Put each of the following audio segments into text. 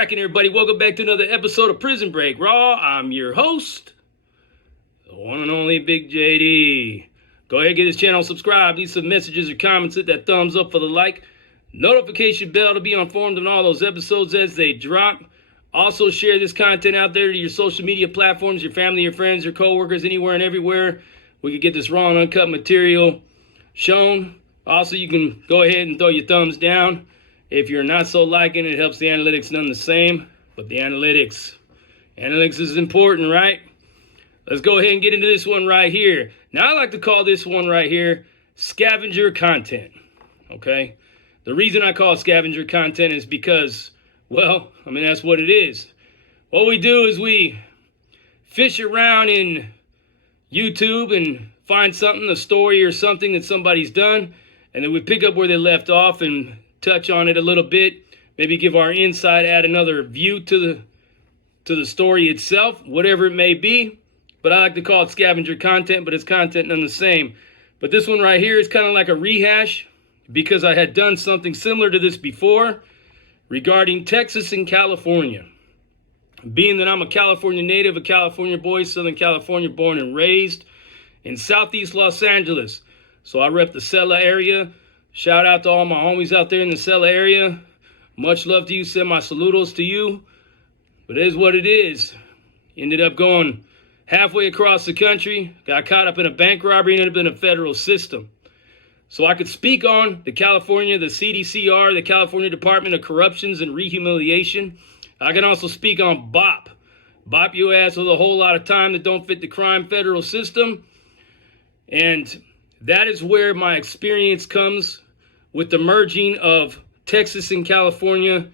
cracking, everybody? Welcome back to another episode of Prison Break Raw. I'm your host, the one and only Big JD. Go ahead, get this channel, subscribe, leave some messages or comments, hit that thumbs up for the like, notification bell to be informed on all those episodes as they drop. Also, share this content out there to your social media platforms, your family, your friends, your coworkers, anywhere and everywhere. We can get this raw and uncut material shown. Also, you can go ahead and throw your thumbs down. If you're not so liking it, helps the analytics none the same. But the analytics is important, right? Let's go ahead and get into this one right here. Now, I like to call this one right here scavenger content, okay? The reason I call it scavenger content is because, well, I mean, that's what it is. What we do is we fish around in YouTube and find something, a story or something that somebody's done, and then we pick up where they left off and touch on it a little bit, maybe give our insight, add another view to the story itself, whatever it may be. But I like to call it scavenger content, but it's content none the same. But this one right here is kind of like a rehash because I had done something similar to this before regarding Texas and California. Being that I'm a California native, a California boy, Southern California, born and raised in Southeast Los Angeles. So I rep the Sela area. Shout out to all my homies out there in the Sela area. Much love to you. Send my saludos to you. But it is what it is. Ended up going halfway across the country. Got caught up in a bank robbery and ended up in a federal system. So I could speak on the California, the CDCR, the California Department of Corruptions and Rehumiliation. I can also speak on BOP. BOP your ass with a whole lot of time that don't fit the crime federal system. And that is where my experience comes with the merging of Texas and California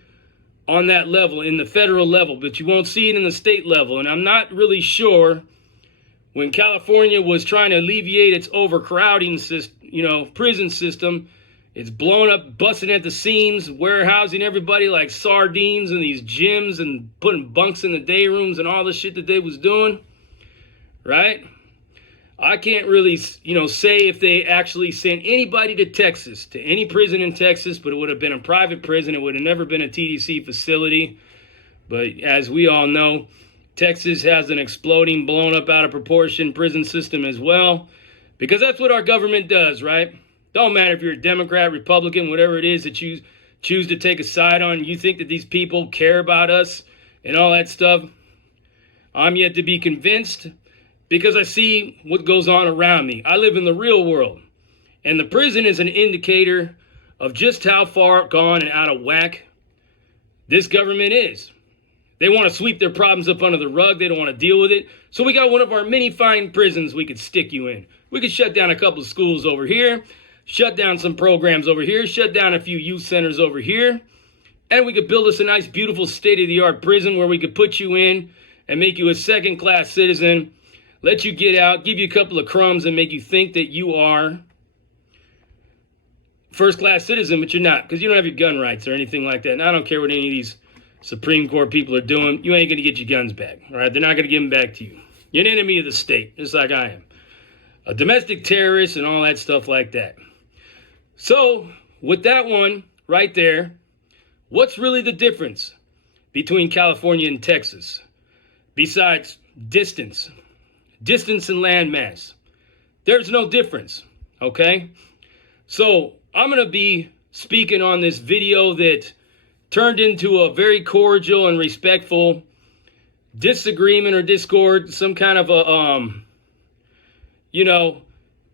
on that level, in the federal level, but you won't see it in the state level. And I'm not really sure when California was trying to alleviate its overcrowding system, prison system, it's blown up, busting at the seams, warehousing everybody like sardines in these gyms and putting bunks in the day rooms and all the shit that they was doing, right? I can't really, say if they actually sent anybody to Texas, to any prison in Texas, but it would have been a private prison. It would have never been a TDC facility. But as we all know, Texas has an exploding, blown up out of proportion prison system as well, because that's what our government does, right? Don't matter if you're a Democrat, Republican, whatever it is that you choose to take a side on. You think that these people care about us and all that stuff. I'm yet to be convinced, because I see what goes on around me. I live in the real world. And the prison is an indicator of just how far gone and out of whack this government is. They want to sweep their problems up under the rug. They don't want to deal with it. So we got one of our many fine prisons we could stick you in. We could shut down a couple of schools over here, shut down some programs over here, shut down a few youth centers over here, and we could build us a nice, beautiful, state-of-the-art prison where we could put you in and make you a second-class citizen, let you get out, give you a couple of crumbs, and make you think that you are first-class citizen, but you're not, because you don't have your gun rights or anything like that. And I don't care what any of these Supreme Court people are doing. You ain't going to get your guns back, all right? They're not going to give them back to you. You're an enemy of the state, just like I am. A domestic terrorist and all that stuff like that. So, with that one right there, what's really the difference between California and Texas? Besides distance and landmass. There's no difference, okay? So I'm going to be speaking on this video that turned into a very cordial and respectful disagreement or discord, some kind of a,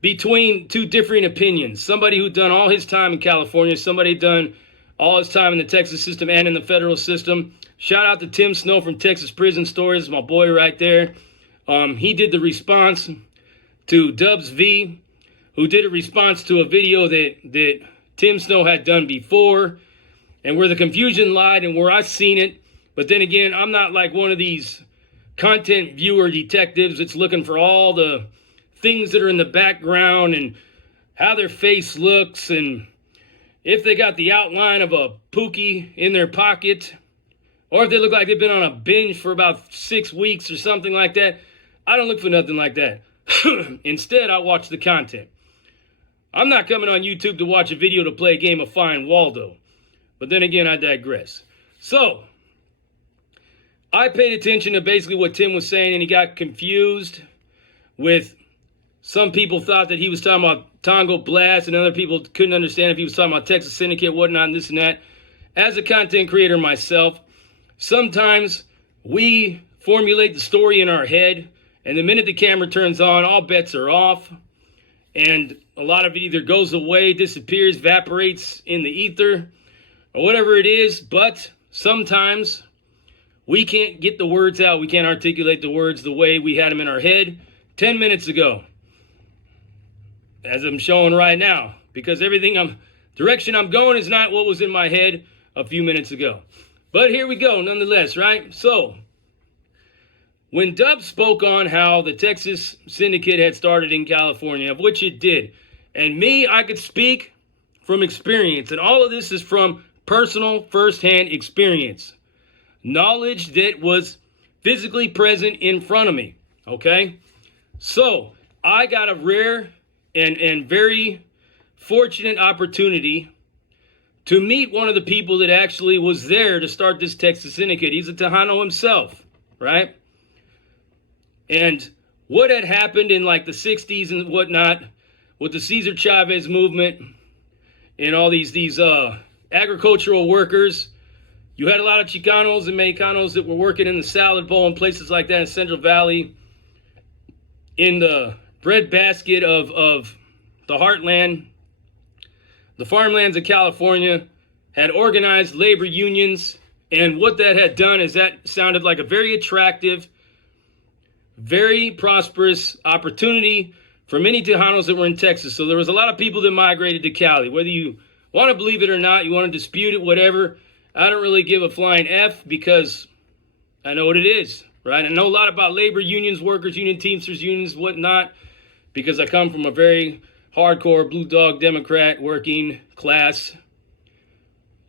between two different opinions. Somebody who done all his time in California, somebody done all his time in the Texas system and in the federal system. Shout out to Tim Sno from Texas Prison Stories, my boy right there. He did the response to Dubv, who did a response to a video that Tim Sno had done before, and where the confusion lied and where I seen it. But then again, I'm not like one of these content viewer detectives that's looking for all the things that are in the background and how their face looks and if they got the outline of a pookie in their pocket, or if they look like they've been on a binge for about 6 weeks or something like that. I don't look for nothing like that. Instead, I watch the content. I'm not coming on YouTube to watch a video to play a game of Find Waldo. But then again, I digress. So, I paid attention to basically what Tim was saying, and he got confused with some people thought that he was talking about Tongo Blast, and other people couldn't understand if he was talking about Texas Syndicate, whatnot, and this and that. As a content creator myself, sometimes we formulate the story in our head, and the minute the camera turns on, all bets are off, and a lot of it either goes away, disappears, evaporates in the ether, or whatever it is. But sometimes we can't get the words out. We can't articulate the words the way we had them in our head 10 minutes ago, as I'm showing right now, because direction I'm going is not what was in my head a few minutes ago. But here we go nonetheless, right? So when Dubv spoke on how the Texas Syndicate had started in California, of which it did, and me, I could speak from experience, and all of this is from personal firsthand experience, knowledge that was physically present in front of me, okay? So I got a rare and very fortunate opportunity to meet one of the people that actually was there to start this Texas Syndicate. He's a Tejano himself, right? And what had happened in like the 60s and whatnot with the Cesar Chavez movement and all these agricultural workers, you had a lot of Chicanos and Mexicanos that were working in the salad bowl and places like that in Central Valley, in the breadbasket of the heartland, the farmlands of California, had organized labor unions. And what that had done is that sounded like a very attractive, very prosperous opportunity for many Tejanos that were in Texas. So there was a lot of people that migrated to Cali. Whether you want to believe it or not, you want to dispute it, whatever, I don't really give a flying F, because I know what it is, right? I know a lot about labor unions, workers union, Teamsters unions, whatnot, because I come from a very hardcore blue dog Democrat working class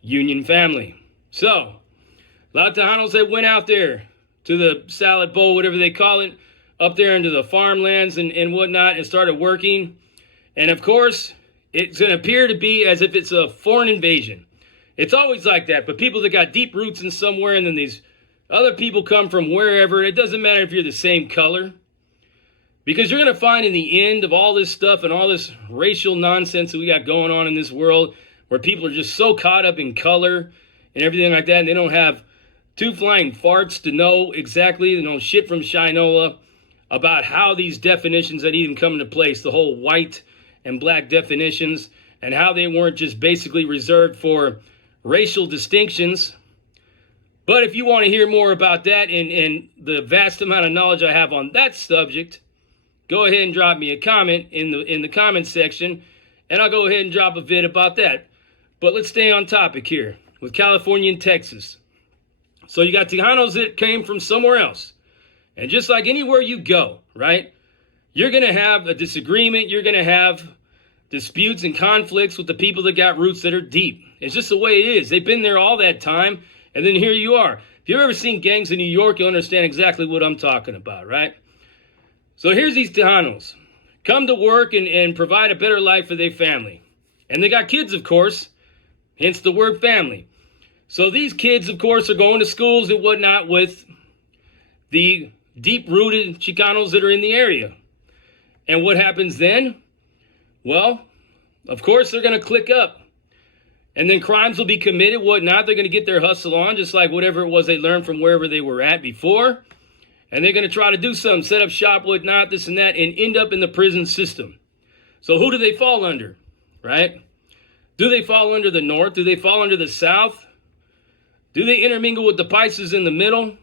union family. So a lot of Tejanos that went out there to the salad bowl, whatever they call it, up there into the farmlands and whatnot, and started working. And of course, it's going to appear to be as if it's a foreign invasion. It's always like that. But people that got deep roots in somewhere, and then these other people come from wherever. It doesn't matter if you're the same color, because you're going to find in the end of all this stuff and all this racial nonsense that we got going on in this world, where people are just so caught up in color and everything like that, and they don't have two flying farts to know exactly, shit from Shinola about how these definitions had even come into place, the whole white and black definitions, and how they weren't just basically reserved for racial distinctions. But if you want to hear more about that and the vast amount of knowledge I have on that subject, go ahead and drop me a comment in the comment section, and I'll go ahead and drop a vid about that. But let's stay on topic here with California and Texas. So you got Tejanos that came from somewhere else. And just like anywhere you go, right, you're going to have a disagreement. You're going to have disputes and conflicts with the people that got roots that are deep. It's just the way it is. They've been there all that time, and then here you are. If you've ever seen gangs in New York, you'll understand exactly what I'm talking about, right? So here's these Tejanos. Come to work and provide a better life for their family. And they got kids, of course, hence the word family. So these kids, of course, are going to schools and whatnot with the deep-rooted Chicanos that are in the area. And what happens then? Well, of course, they're going to click up. And then crimes will be committed, whatnot. They're going to get their hustle on, just like whatever it was they learned from wherever they were at before. And they're going to try to do something, set up shop, whatnot, this and that, and end up in the prison system. So who do they fall under, right? Do they fall under the North? Do they fall under the South? Do they intermingle with the Pisces in the middle?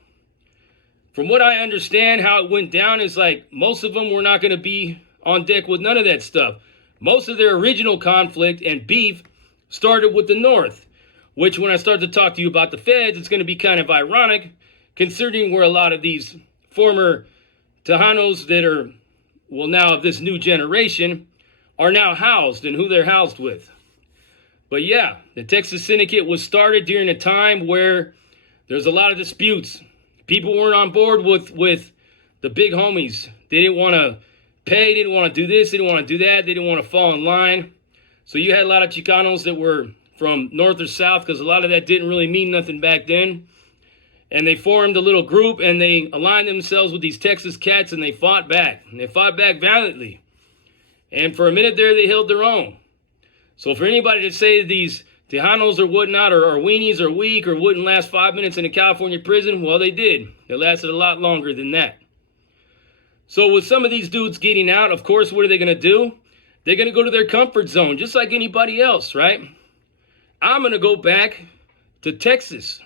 From what I understand, how it went down is like most of them were not going to be on deck with none of that stuff. Most of their original conflict and beef started with the North, which when I start to talk to you about the feds, it's going to be kind of ironic, considering where a lot of these former Tejanos that are, well, now of this new generation, are now housed and who they're housed with. But yeah, the Texas Syndicate was started during a time where there's a lot of disputes. People weren't on board with the big homies. They didn't want to pay, they didn't want to do this, they didn't want to do that, they didn't want to fall in line. So you had a lot of Chicanos that were from North or South, because a lot of that didn't really mean nothing back then. And they formed a little group, and they aligned themselves with these Texas cats, and they fought back. And they fought back valiantly. And for a minute there, they held their own. So for anybody to say these Tejanos or whatnot, or weenies are weak, or wouldn't last 5 minutes in a California prison, well, they did. They lasted a lot longer than that. So with some of these dudes getting out, of course, what are they going to do? They're going to go to their comfort zone, just like anybody else, right? I'm going to go back to Texas,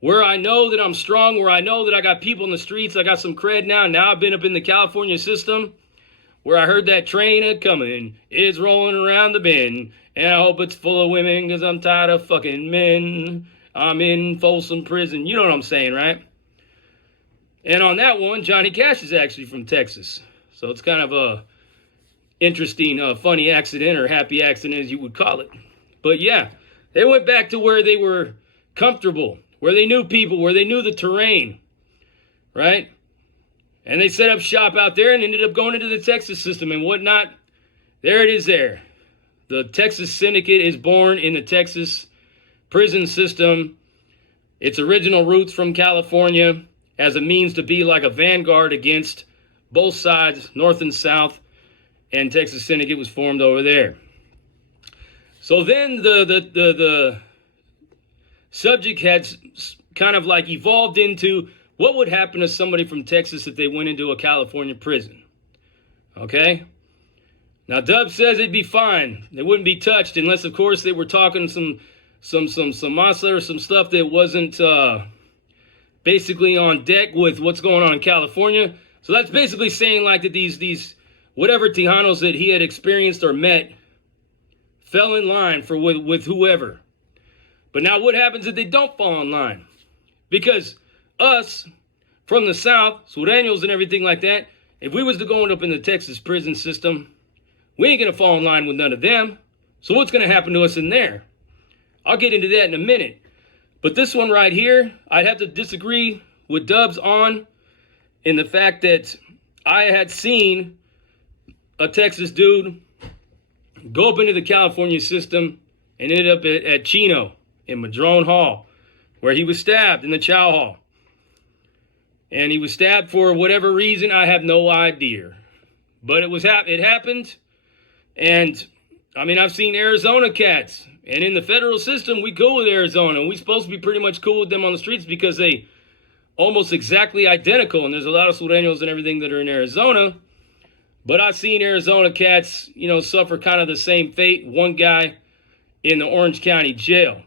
where I know that I'm strong, where I know that I got people in the streets, I got some cred now. Now I've been up in the California system, where I heard that train a-coming, it's rolling around the bend, and I hope it's full of women, because I'm tired of fucking men. I'm in Folsom Prison. You know what I'm saying, right? And on that one, Johnny Cash is actually from Texas. So it's kind of a interesting, funny accident, or happy accident, as you would call it. But yeah, they went back to where they were comfortable, where they knew people, where they knew the terrain, right? And they set up shop out there and ended up going into the Texas system and whatnot. There it is there. The Texas Syndicate is born in the Texas prison system. Its original roots from California as a means to be like a vanguard against both sides, North and South, and Texas Syndicate was formed over there. So then the subject had kind of like evolved into what would happen to somebody from Texas if they went into a California prison. Okay? Now, Dubv says it'd be fine. They wouldn't be touched unless, of course, they were talking some masa or some stuff that wasn't basically on deck with what's going on in California. So that's basically saying like that these whatever Tejanos that he had experienced or met fell in line for with whoever. But now what happens if they don't fall in line? Because us from the South, Sureños and everything like that, if we was to go up in the Texas prison system, we ain't going to fall in line with none of them. So what's going to happen to us in there? I'll get into that in a minute. But this one right here, I'd have to disagree with Dubv's on in the fact that I had seen a Texas dude go up into the California system and ended up at Chino in Madrone Hall, where he was stabbed in the chow hall. And he was stabbed for whatever reason, I have no idea. But it happened. And I mean, I've seen Arizona cats, and in the federal system, we go with Arizona. And we're supposed to be pretty much cool with them on the streets because they almost exactly identical. And there's a lot of Sureños and everything that are in Arizona. But I've seen Arizona cats, suffer kind of the same fate. One guy in the Orange County jail.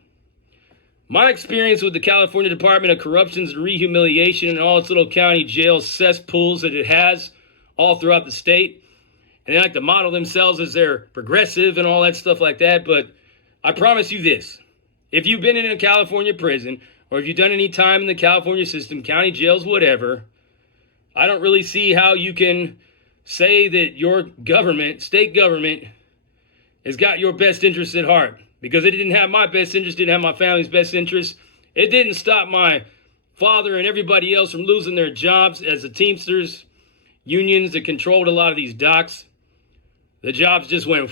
My experience with the California Department of Corruptions and Rehumiliation and all its little county jail cesspools that it has all throughout the state. And they like to model themselves as they're progressive and all that stuff like that. But I promise you this. If you've been in a California prison, or if you've done any time in the California system, county jails, whatever, I don't really see how you can say that your government, state government, has got your best interests at heart. Because it didn't have my best interest, didn't have my family's best interest. It didn't stop my father and everybody else from losing their jobs as the Teamsters unions that controlled a lot of these docks. The jobs just went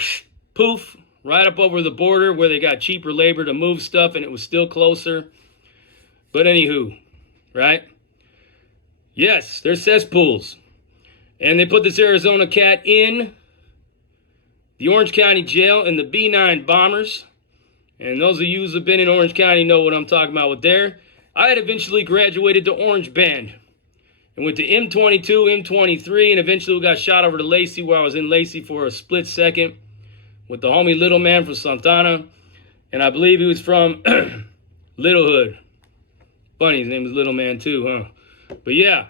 poof, right up over the border where they got cheaper labor to move stuff, and it was still closer. But anywho, right? Yes, they're cesspools. And they put this Arizona cat in the Orange County jail in the B-9 bombers. And those of you who've been in Orange County know what I'm talking about with there. I had eventually graduated to Orange Band and went to M22, M23, and eventually we got shot over to Lacey, where I was in Lacey for a split second with the homie Little Man from Santana. And I believe he was from Little Hood. Funny, his name is Little Man too, huh? But yeah,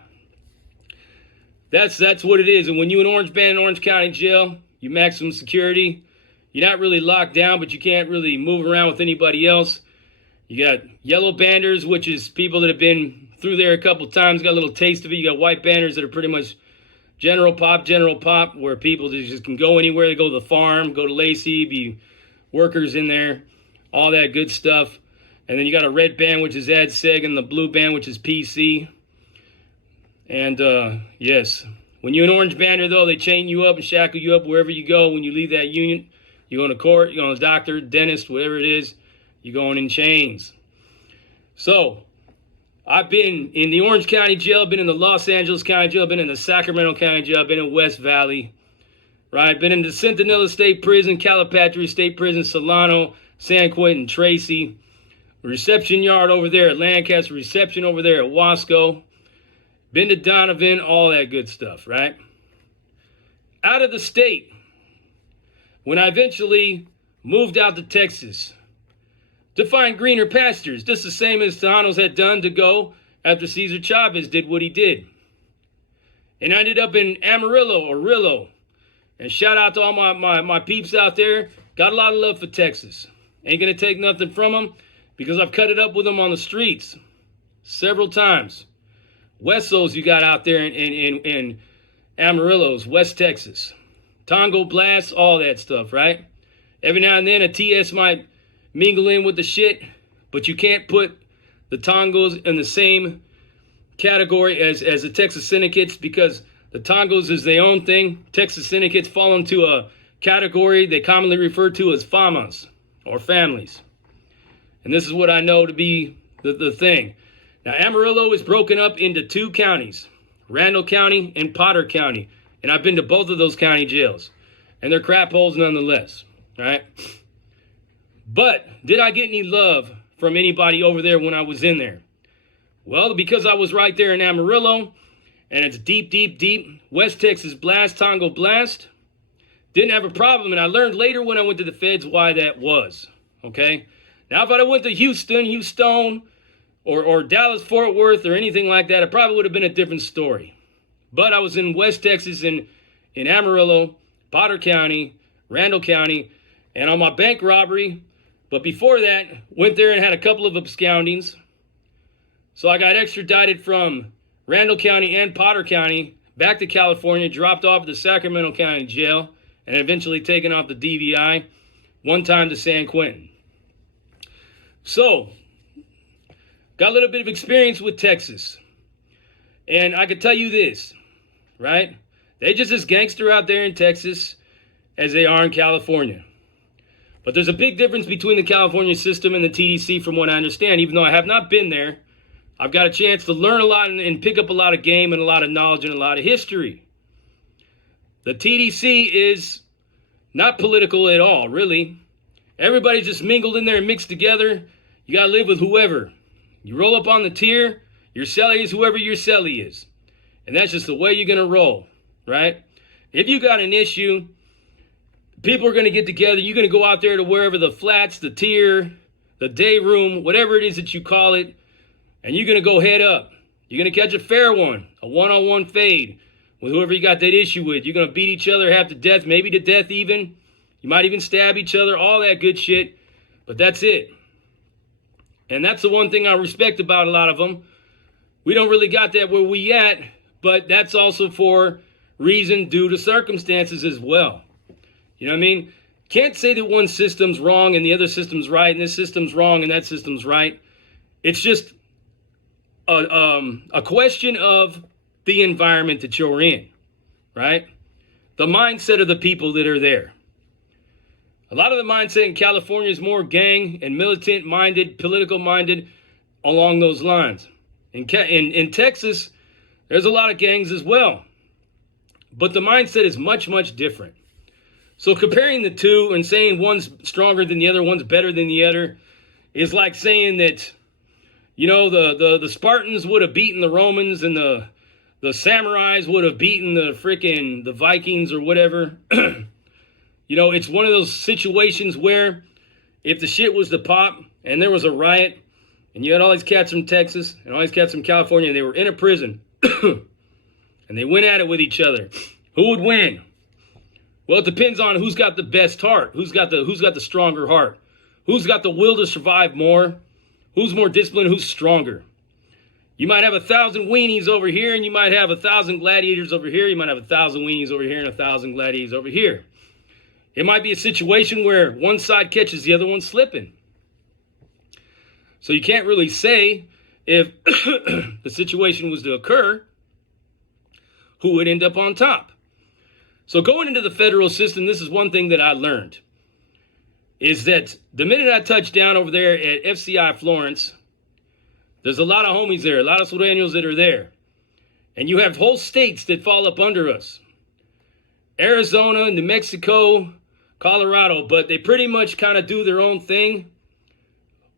that's what it is. And when you in Orange Band in Orange County jail, you maximum security. You're not really locked down, but you can't really move around with anybody else. You got yellow banders, which is people that have been through there a couple times, got a little taste of it. You got white banders that are pretty much general pop, where people just can go anywhere. They go to the farm, go to Lacey, be workers in there, all that good stuff. And then you got a red band, which is AdSeg, and the blue band, which is PC. And yes, when you're an orange bander, though, they chain you up and shackle you up wherever you go. When you leave that unit, you're going to court, you're going to the doctor, dentist, whatever it is, you're going in chains. So I've been in the Orange County Jail, been in the Los Angeles County Jail, been in the Sacramento County Jail, been in West Valley, right? Been in the Centinela State Prison, Calipatria State Prison, Solano, San Quentin, Tracy, reception yard over there at Lancaster, reception over there at Wasco, been to Donovan, all that good stuff, right? Out of the state, when I eventually moved out to Texas to find greener pastures, just the same as Tejanos had done to go after Cesar Chavez did what he did. And I ended up in Amarillo or Rillo. And shout out to all my peeps out there. Got a lot of love for Texas. Ain't going to take nothing from them because I've cut it up with them on the streets several times. Westos you got out there in Amarillo's, West Texas. Tongo Blast, all that stuff, right? Every now and then a TS might mingle in with the shit, but you can't put the Tongos in the same category as the Texas Syndicates because the Tongos is their own thing. Texas Syndicates fall into a category they commonly refer to as famas, or families. And this is what I know to be the thing. Now, Amarillo is broken up into two counties, Randall County and Potter County. And I've been to both of those county jails. And they're crap holes nonetheless, right? But did I get any love from anybody over there when I was in there? Well, because I was right there in Amarillo, and it's deep, deep, deep, West Texas blast, Tongo blast, didn't have a problem. And I learned later when I went to the feds why that was, okay? Now, if I went to Houston, or Dallas, Fort Worth, or anything like that, it probably would have been a different story. But I was in West Texas, in Amarillo, Potter County, Randall County, and on my bank robbery. But before that, went there and had a couple of abscondings. So I got extradited from Randall County and Potter County back to California, dropped off at the Sacramento County Jail, and eventually taken off the DVI, one time to San Quentin. So, got a little bit of experience with Texas. And I can tell you this, right? They just as gangster out there in Texas as they are in California. But there's a big difference between the California system and the TDC from what I understand. Even though I have not been there, I've got a chance to learn a lot and pick up a lot of game and a lot of knowledge and a lot of history. The TDC is not political at all, really. Everybody's just mingled in there and mixed together. You got to live with whoever. You roll up on the tier, your celly is whoever your celly is. And that's just the way you're going to roll, right? If you got an issue, people are going to get together. You're going to go out there to wherever the flats, the tier, the day room, whatever it is that you call it, and you're going to go head up. You're going to catch a fair one, a one-on-one fade with whoever you got that issue with. You're going to beat each other half to death, maybe to death even. You might even stab each other, all that good shit. But that's it. And that's the one thing I respect about a lot of them. We don't really got that where we at, but that's also for reason due to circumstances as well. You know what I mean? Can't say that one system's wrong and the other system's right, and this system's wrong and that system's right. It's just a question of the environment that you're in, right? The mindset of the people that are there. A lot of the mindset in California is more gang and militant-minded, political-minded along those lines. In Texas, there's a lot of gangs as well. But the mindset is much, much different. So comparing the two and saying one's stronger than the other, one's better than the other, is like saying that, you know, the Spartans would have beaten the Romans and the samurais would have beaten the Vikings or whatever. You know, it's one of those situations where if the shit was to pop and there was a riot and you had all these cats from Texas and all these cats from California and they were in a prison and they went at it with each other, who would win? Well, it depends on who's got the best heart, who's got the stronger heart, who's got the will to survive more, who's more disciplined, who's stronger. You might have 1,000 weenies over here and you might have 1,000 gladiators over here. You might have 1,000 weenies over here and 1,000 gladiators over here. It might be a situation where one side catches the other one slipping. So you can't really say if the situation was to occur, who would end up on top. So going into the federal system, this is one thing that I learned, is that the minute I touched down over there at FCI Florence, There's a lot of homies there, a lot of Sureños that are there. And you have whole states that fall up under us. Arizona, New Mexico, Colorado, but they pretty much kind of do their own thing.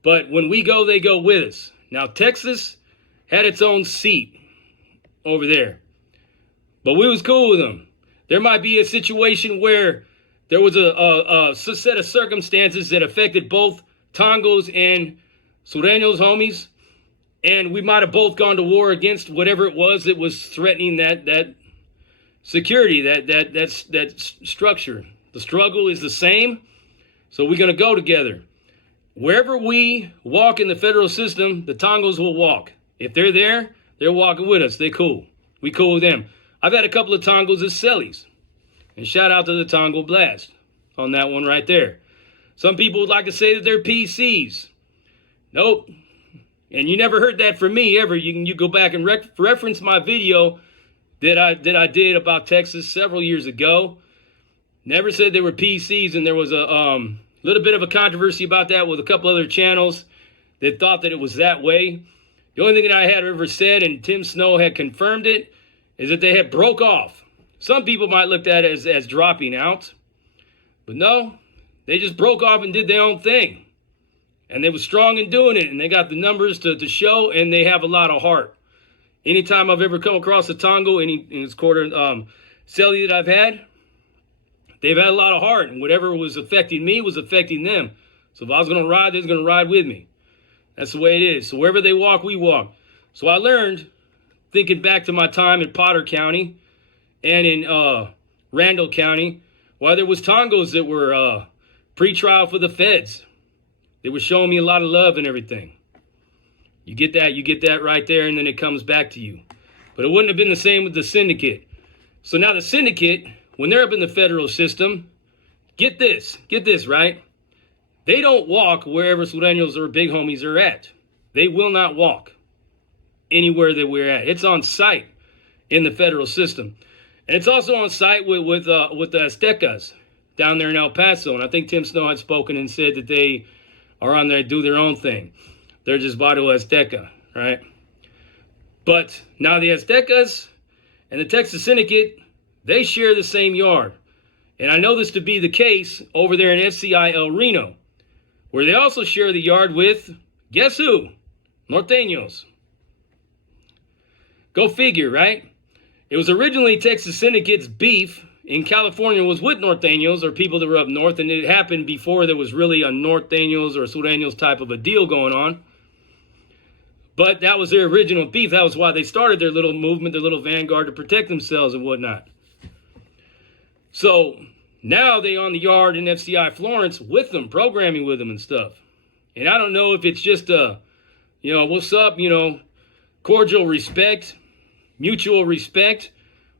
But when we go, they go with us. Now, Texas had its own seat over there. But we was cool with them. There might be a situation where there was a set of circumstances that affected both Tongos and Sureños, homies. And we might have both gone to war against whatever it was that was threatening that security, that structure. The struggle is the same, so we're going to go together. Wherever we walk in the federal system, the Tongos will walk. If they're there, they're walking with us. They cool. We cool with them. I've had a couple of Tongos as cellies. And shout out to the Tongo Blast on that one right there. Some people would like to say that they're PCs. Nope. And you never heard that from me ever. You go back and reference my video that I did about Texas several years ago. Never said they were PCs, and there was a little bit of a controversy about that with a couple other channels that thought that it was that way. The only thing that I had ever said, and Tim Sno had confirmed it, is that they had broke off. Some people might look at it as dropping out. But no, they just broke off and did their own thing. And they were strong in doing it, and they got the numbers to show, and they have a lot of heart. Anytime I've ever come across a Tongo, in this quarter celly that I've had, they've had a lot of heart, and whatever was affecting me was affecting them. So if I was going to ride, they was going to ride with me. That's the way it is. So wherever they walk, we walk. So I learned, thinking back to my time in Potter County and in Randall County, while there was Tongos that were pre-trial for the feds. They were showing me a lot of love and everything. You get that right there, and then it comes back to you. But it wouldn't have been the same with the Syndicate. So now the Syndicate, when they're up in the federal system, get this, right? They don't walk wherever Sureños or big homies are at. They will not walk anywhere that we're at. It's on site in the federal system. And it's also on site with the Aztecas down there in El Paso. And I think Tim Sno had spoken and said that they are on there, do their own thing. They're just Vado Azteca, right? But now the Aztecas and the Texas Syndicate, they share the same yard. And I know this to be the case over there in FCI El Reno, where they also share the yard with, guess who? Norteños. Go figure, right? It was originally Texas Syndicate's beef in California was with Norteños, or people that were up north, and it happened before there was really a Norteños or Sureños type of a deal going on. But that was their original beef. That was why they started their little movement, their little vanguard, to protect themselves and whatnot. So now they on the yard in FCI Florence with them, programming with them and stuff. And I don't know if it's just what's up, cordial respect, mutual respect,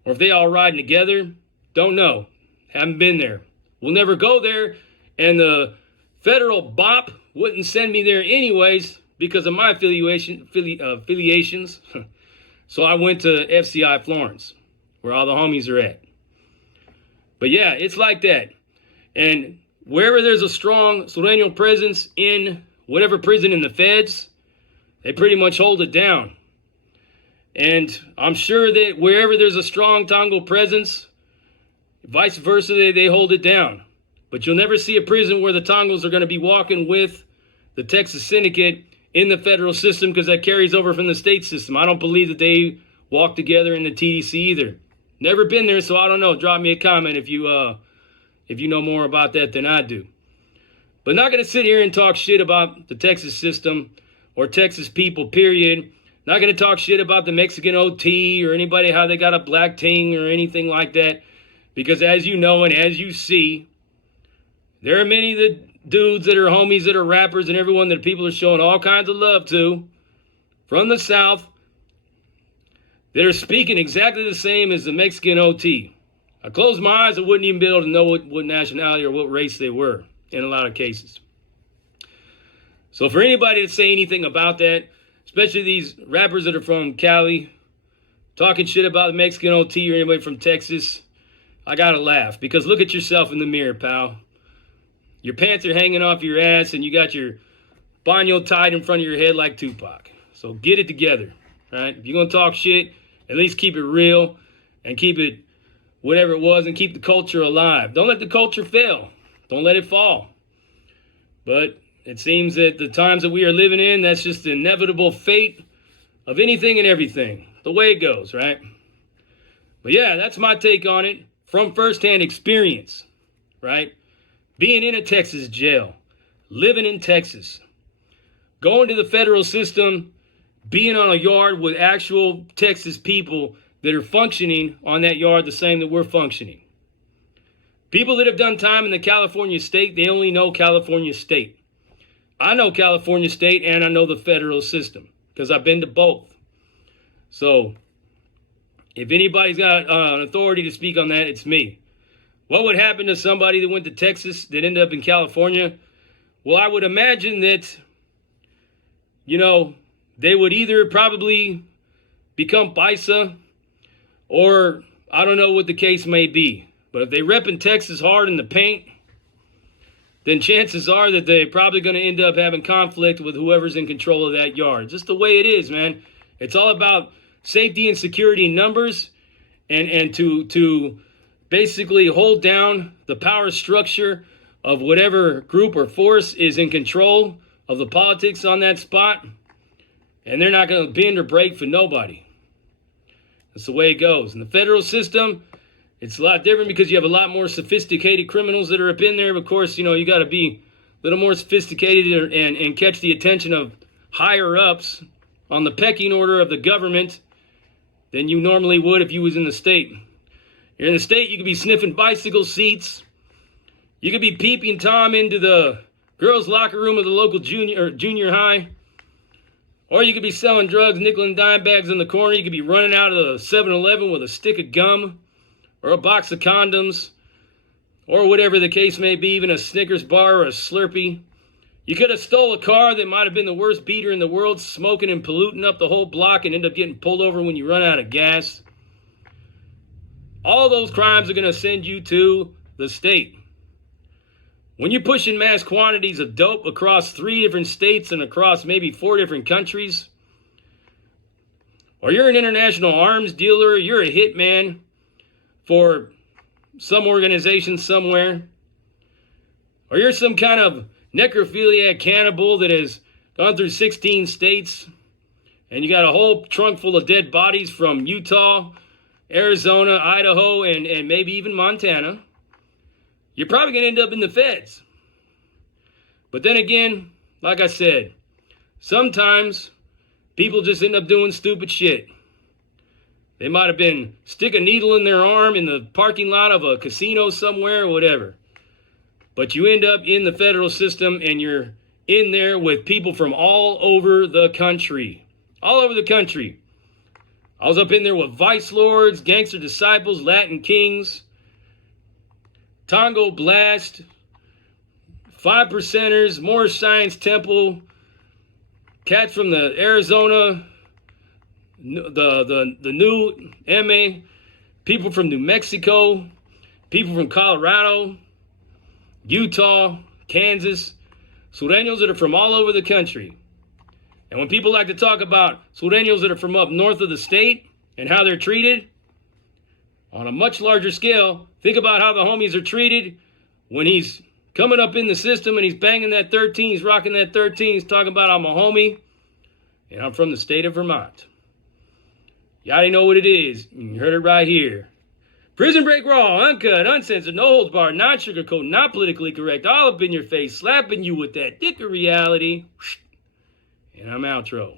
or if they all riding together. Don't know. Haven't been there. We'll never go there. And the federal BOP wouldn't send me there anyways because of my affiliations. So I went to FCI Florence, where all the homies are at. But yeah, it's like that. And wherever there's a strong Sureño presence in whatever prison in the feds, they pretty much hold it down. And I'm sure that wherever there's a strong Tongo presence, vice versa, they hold it down. But you'll never see a prison where the Tongos are going to be walking with the Texas Syndicate in the federal system, because that carries over from the state system. I don't believe that they walk together in the TDC either. Never been there, so I don't know. Drop me a comment if you know more about that than I do. But not going to sit here and talk shit about the Texas system or Texas people, period. Not going to talk shit about the Mexican OT or anybody, how they got a black ting or anything like that. Because as you know and as you see, there are many of the dudes that are homies, that are rappers, and everyone that people are showing all kinds of love to from the South that are speaking exactly the same as the Mexican OT. I closed my eyes, I wouldn't even be able to know what nationality or what race they were in a lot of cases. So for anybody to say anything about that, especially these rappers that are from Cali, talking shit about the Mexican OT or anybody from Texas, I gotta laugh, because look at yourself in the mirror, pal. Your pants are hanging off your ass and you got your baño tied in front of your head like Tupac. So get it together, right? If you're going to talk shit, at least keep it real and keep it whatever it was and keep the culture alive. Don't let the culture fail. Don't let it fall. But it seems that the times that we are living in, that's just the inevitable fate of anything and everything. The way it goes, right? But yeah, that's my take on it from firsthand experience, right? Being in a Texas jail, living in Texas, going to the federal system, being on a yard with actual Texas people that are functioning on that yard the same that we're functioning. People that have done time in the California state, they only know California state. I know California state and I know the federal system because I've been to both. So if anybody's got an authority to speak on that, it's me. What would happen to somebody that went to Texas that ended up in California? Well, I would imagine that, they would either probably become paisa or I don't know what the case may be. But if they repping Texas hard in the paint, then chances are that they're probably going to end up having conflict with whoever's in control of that yard. Just the way it is, man. It's all about safety and security in numbers and to basically hold down the power structure of whatever group or force is in control of the politics on that spot. And they're not going to bend or break for nobody. That's the way it goes. In the federal system, it's a lot different because you have a lot more sophisticated criminals that are up in there. Of course, you got to be a little more sophisticated and catch the attention of higher ups on the pecking order of the government than you normally would if you was in the state. You're in the state, you could be sniffing bicycle seats. You could be peeping Tom into the girls' locker room of the local junior high. Or you could be selling drugs, nickel and dime bags in the corner. You could be running out of the 7-Eleven with a stick of gum or a box of condoms or whatever the case may be, even a Snickers bar or a Slurpee. You could have stole a car that might have been the worst beater in the world, smoking and polluting up the whole block and end up getting pulled over when you run out of gas. All those crimes are going to send you to the state. When you're pushing mass quantities of dope across 3 different states and across maybe 4 different countries, or you're an international arms dealer, you're a hitman for some organization somewhere, or you're some kind of necrophiliac cannibal that has gone through 16 states, and you got a whole trunk full of dead bodies from Utah, Arizona, Idaho, and maybe even Montana, you're probably going to end up in the feds. But then again, like I said, sometimes people just end up doing stupid shit. They might have been stick a needle in their arm in the parking lot of a casino somewhere or whatever. But you end up in the federal system and you're in there with people from all over the country. All over the country. I was up in there with vice lords, gangster disciples, Latin kings, Tongo Blast, 5%ers, More Science Temple, cats from the Arizona, the new MA, people from New Mexico, people from Colorado, Utah, Kansas, Sureños that are from all over the country. And when people like to talk about Sureños that are from up north of the state and how they're treated, on a much larger scale, think about how the homies are treated when he's coming up in the system and he's banging that 13, he's rocking that 13, he's talking about I'm a homie, and I'm from the state of Vermont. You already know what it is. You heard it right here. Prison Break Raw, uncut, uncensored, no holds barred, not sugarcoat, not politically correct, all up in your face, slapping you with that dick of reality. And I'm outro.